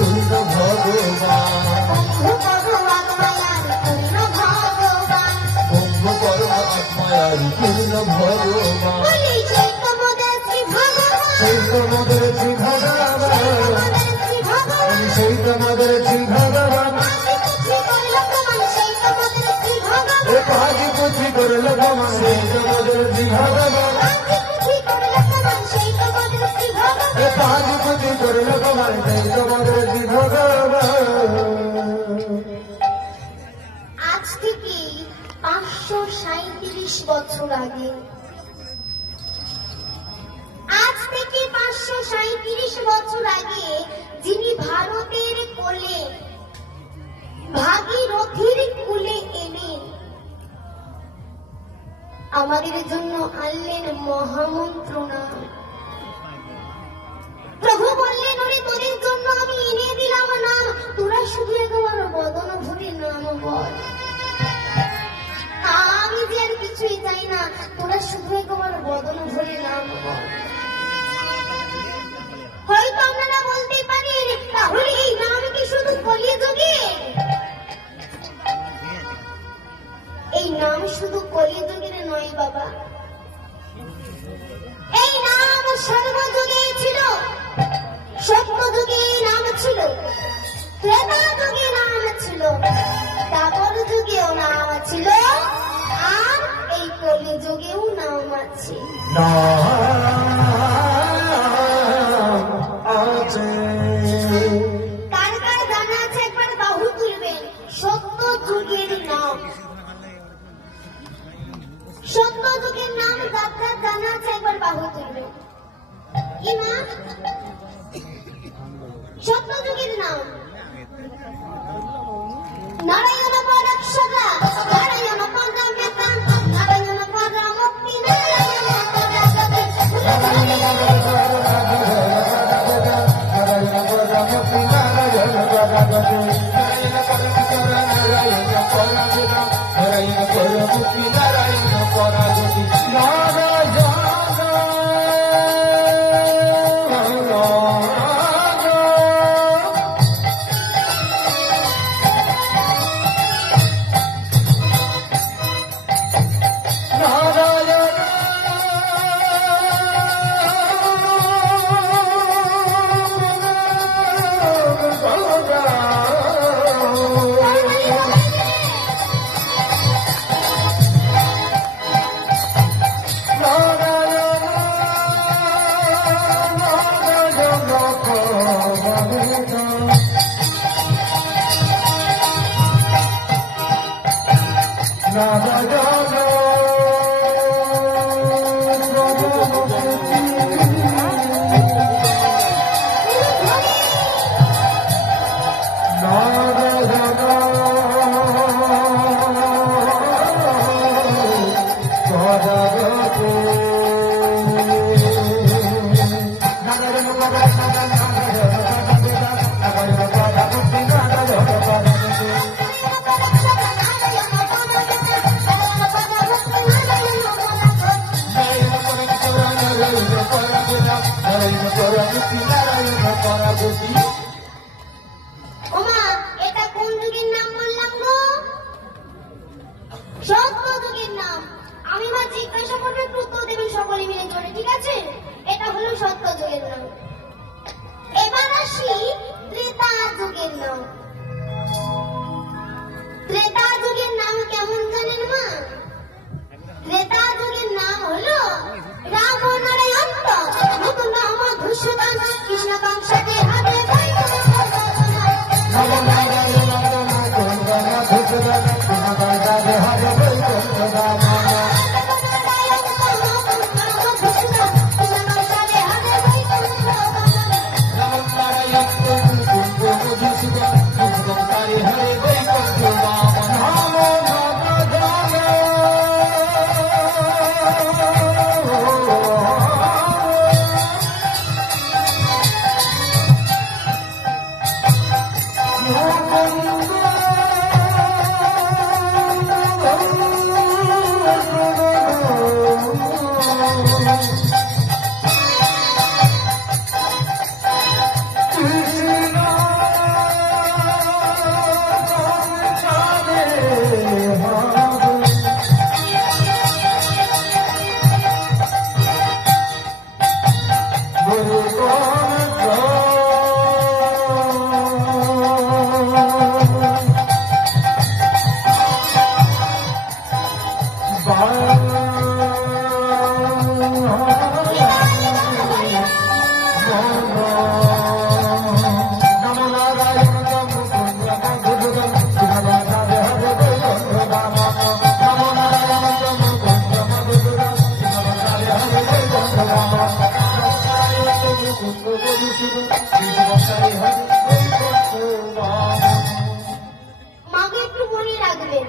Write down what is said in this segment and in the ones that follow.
পূর্ণ ভগবান কুম্ভকর্ণ আত্মায়ারি পূর্ণ ভগবান সেই তোমাদের শ্রী ভগবান সেই তোমাদের শ্রী ভগবান হাজি পুত্রী করল ভগবান সেই তোমাদের শ্রী ভগবান হাজি পুত্রী করল ভগবান সেই তোমাদের শ্রী ভগবান। আজ থেকে 537 বছর আগে, আজ থেকে 537 বছর আগে যিনি ভারতের কোলে ভাগীরথীর কূলে এলেন, আমাদের জন্য আনলেন মহামন্ত্রণা। প্রভু বললেন, ওরে তোদের জন্য আমি এনে দিলাম নাম, তোরা শুধু একবার বদন ভরে নাম বল। আমি যে আর কিছুই চাই না, তোরা শুধু একবার বদন ভরে নাম বল। হয়তো আপনারা বলতে পারেন, তাহলে এই নাম কি শুধু কলিযুগে? এই নাম শুধু কলিযুগের নয় বাবা, এই নাম সর্বযুগে ছিল। সত্যযুগে নাম ছিল, ত্রেতা যুগে নাম ছিল, দ্বাপর যুগেও নাম ছিল, আর এই কলিযুগেও নাম আছে। কার কার জানা আছে একবার বাহু তুলবেন? সত্য যুগের নাম, সত্য যুগের নাম যাত্রার জানা আছে একবার বাহু তুলবেন। কি নাম? সত্য যুগের নাম নারায়ণ পরাক্ষরা, নারায়ণ পরমেতা, নারায়ণ পরমুক্তি, নারায়ণ পরাগতি, ওমা, এটা কোন যুগের নাম বললাম গো? সত্য যুগের নাম। আমি মা জিজ্ঞাসা করবে, উত্তর দেবেন সকলে মিলে জোরে, ঠিক আছে? এটা হলো সত্য যুগের নাম। এবার আসি ত্রেতা যুগের নাম। ত্রেতা যুগের নাম কেমন জানেন মা? ত্রেতা যুগের নাম হলো রাম নারায়ণ নতুন নাম ধূসূদন কৃষ্ণ কংসকে হাতে মাকে একটু মনে রাখবেন,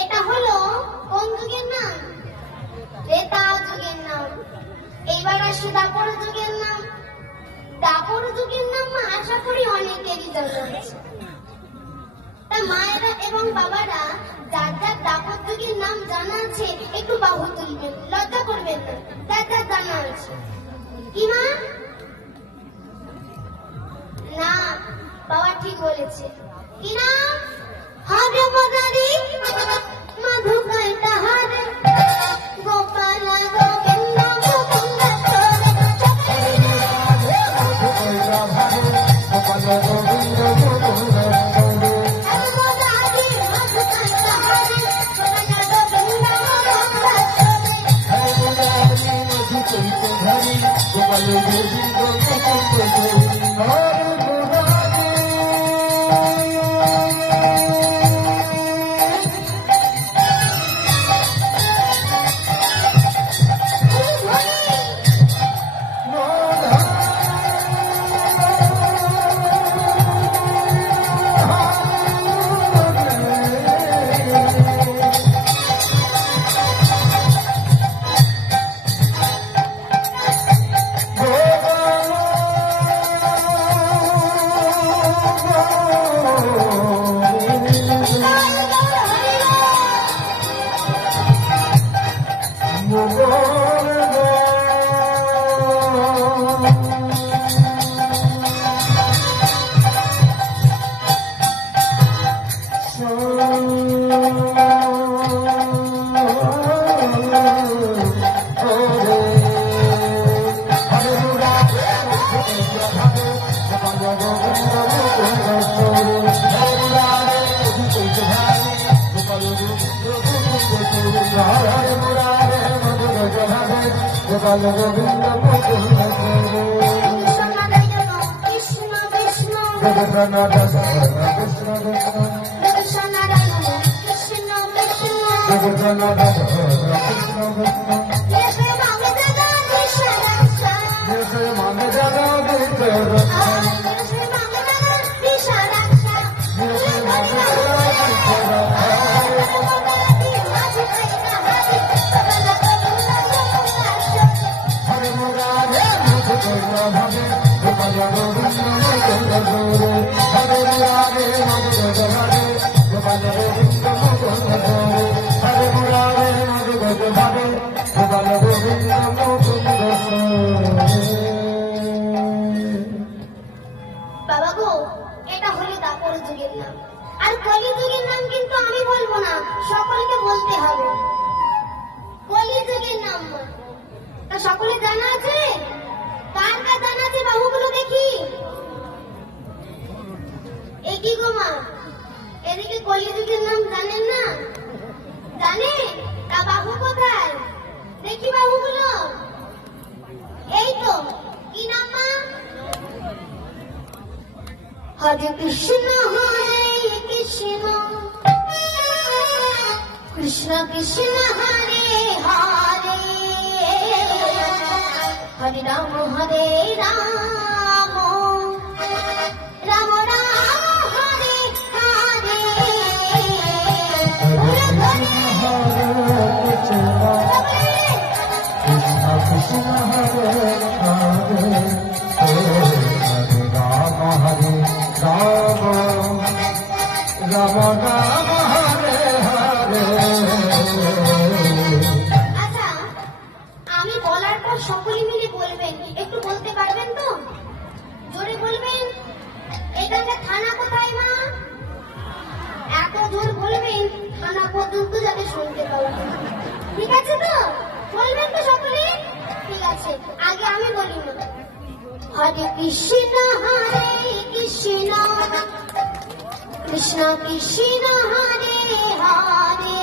এটা হলো কোন যুগের নাম? ত্রেতা যুগের নাম। এবার আসি দাপর যুগের নাম। দাপর যুগের নাম মা আশা করি অনেকেরই জানা আছে। তা মায়েরা এবং বাবারা যার যার দাপর যুগের নাম জানা আছে একটু বাহু তুলবেন, লজ্জা করবেন না, যার যার জানা আছে। কি মা? না, বাবা ঠিক বলেছে। কি নাম? হরে মদারি মধুকাই তাহারে গোপাল গোবিন্দ মুকুন্দ কৃষ্ণ কৃষ্ণ বাবা গো, এটা হলো দাপর যুগের নাম। আর কলি যুগের নাম কিন্তু আমি বলবো না, সকলকে বলতে হবে। কলি যুগের নাম তা সকলে জানা আছে? কার কার জানা আছে বাহুগুলো দেখি। একই গো মা, এদিকে কলি যুগের নাম জানেন না? জানে? তা বাহু কোথায়? দেখি বাহুগুলো। এই তো, কি নাম মা? হরে কৃষ্ণ কৃষ্ণ কৃষ্ণ কৃষ্ণ হরে হরে হরে রাম রাম রাম রাম হরে হরে আচ্ছা, আমি বলার পর সকলে মিলে বলবেন, একটু বলতে পারবেন তো? জোরে বলবেন। এখানে থানা কোথায় মা? এত জোর বলবেন থানা পর্যন্ত যাতে শুনতে পাবো। ঠিক আছে তো? বলবেন তো সকলে? ঠিক আছে, আগে আমি বলি না। হরে কৃষ্ণ কৃষ্ণ কৃষ্ণ কৃষ্ণ হরে হরে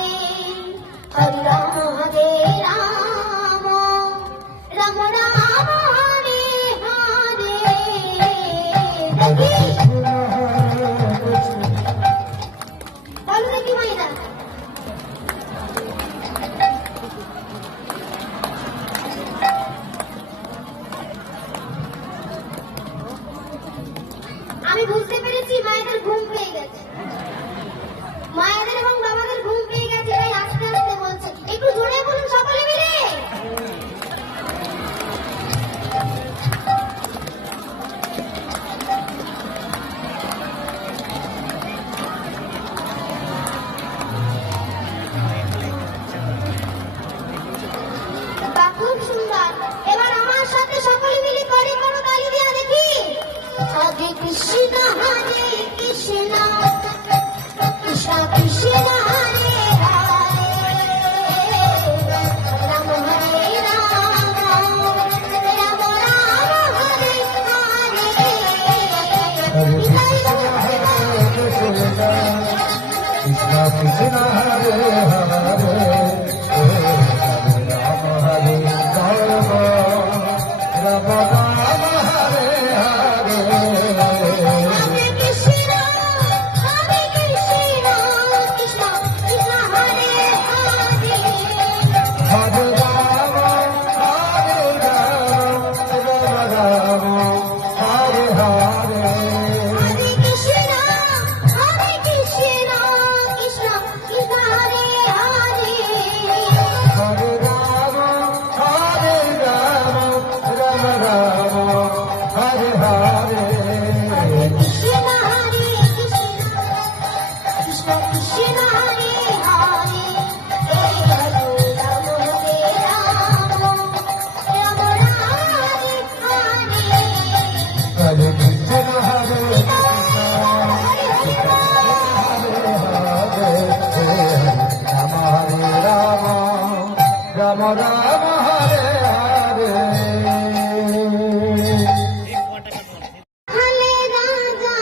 হরে রাম রাম রাম হরে হরে। বলো দেখি মাইরা। আমি বুঝতে পেরেছি মায়েদের ঘুম পেয়ে গেছে, মায়েদের এবং বাবাদের ঘুম পেয়ে গেছে, তাই আস্তে আস্তে বলছে। একটু জোরে বলুন সকলে মিলে। বাহ, খুব সুন্দর। এবার আমার সাথে সকলে মিলে করে করো তালি দিয়া দেখি। হরে কৃষ্ণ হরে কৃষ্ণ কৃষ্ণ কৃষ্ণ হরে হরে রাম হরে রাম রাম রাম হরে হরে। কৃষ্ণ কৃষ্ণ হরে হরে রাম হরে রাম রাম রাম হরে হরে হরে কৃষ্ণ কৃষ্ণ কৃষ্ণ হরে হরে হরে রাম রাম হরে হরে হরে কৃষ্ণ কৃষ্ণ কৃষ্ণ হরে হরে। হরে রাম রাম রাম হরে হরে কৃষ্ণ হরে কৃষ্ণ কৃষ্ণ কৃষ্ণ হরে হরে রাম হরে রাম রাম হরে হরে। হরে কৃষ্ণ হরে রাম হরে রাম রাম রাম হরে হরে হলে রাজা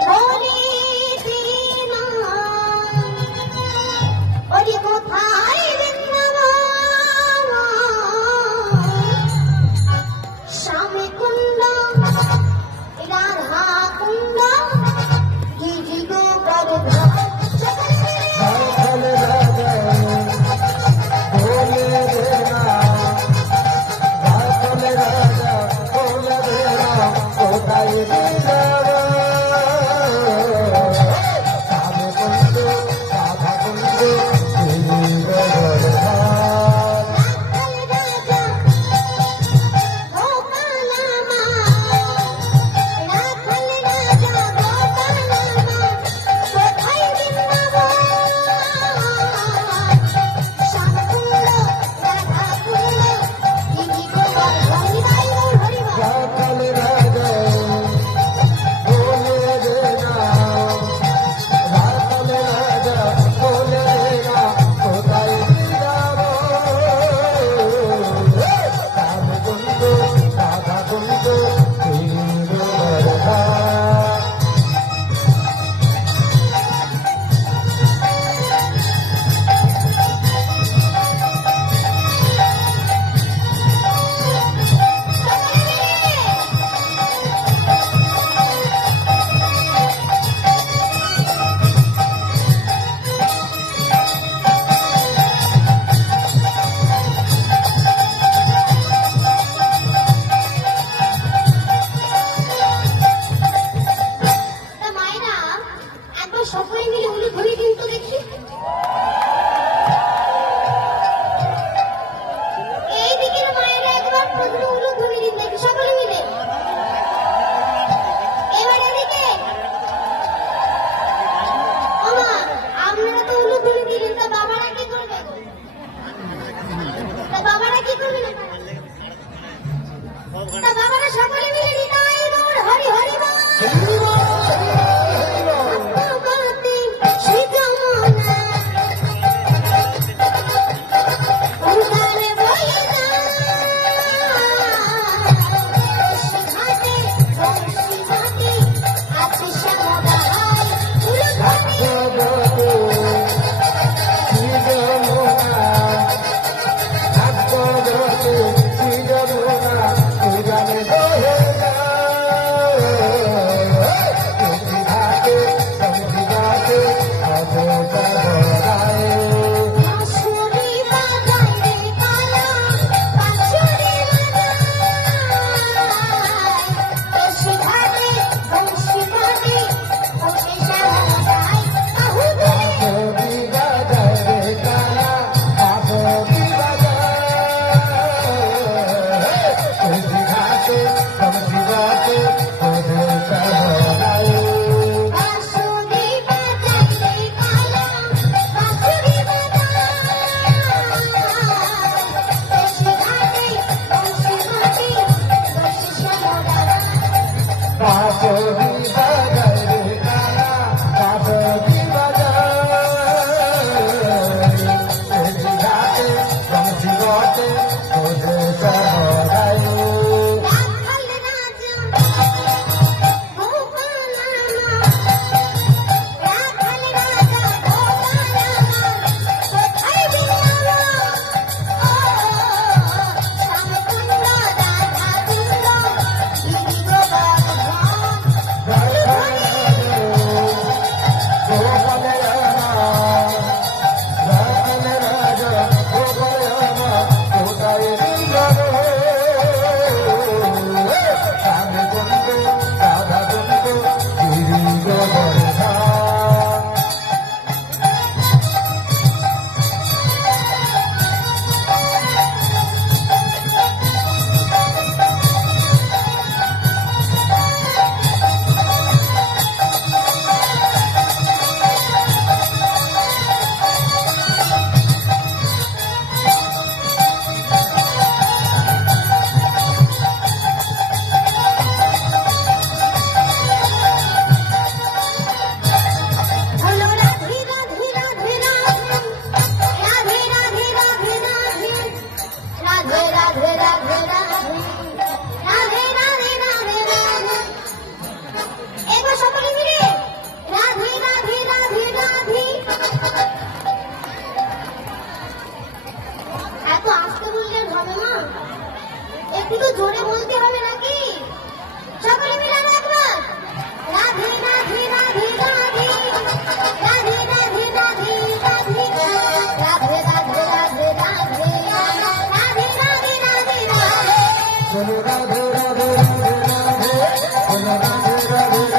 বলে দিনা ওরে কোথায় বৃন্দাবন স্বামী কুণ্ড রাধা কুণ্ড গিরি গোবর্ধন। হরে রাজা রাধে রাধে রাধে রাধে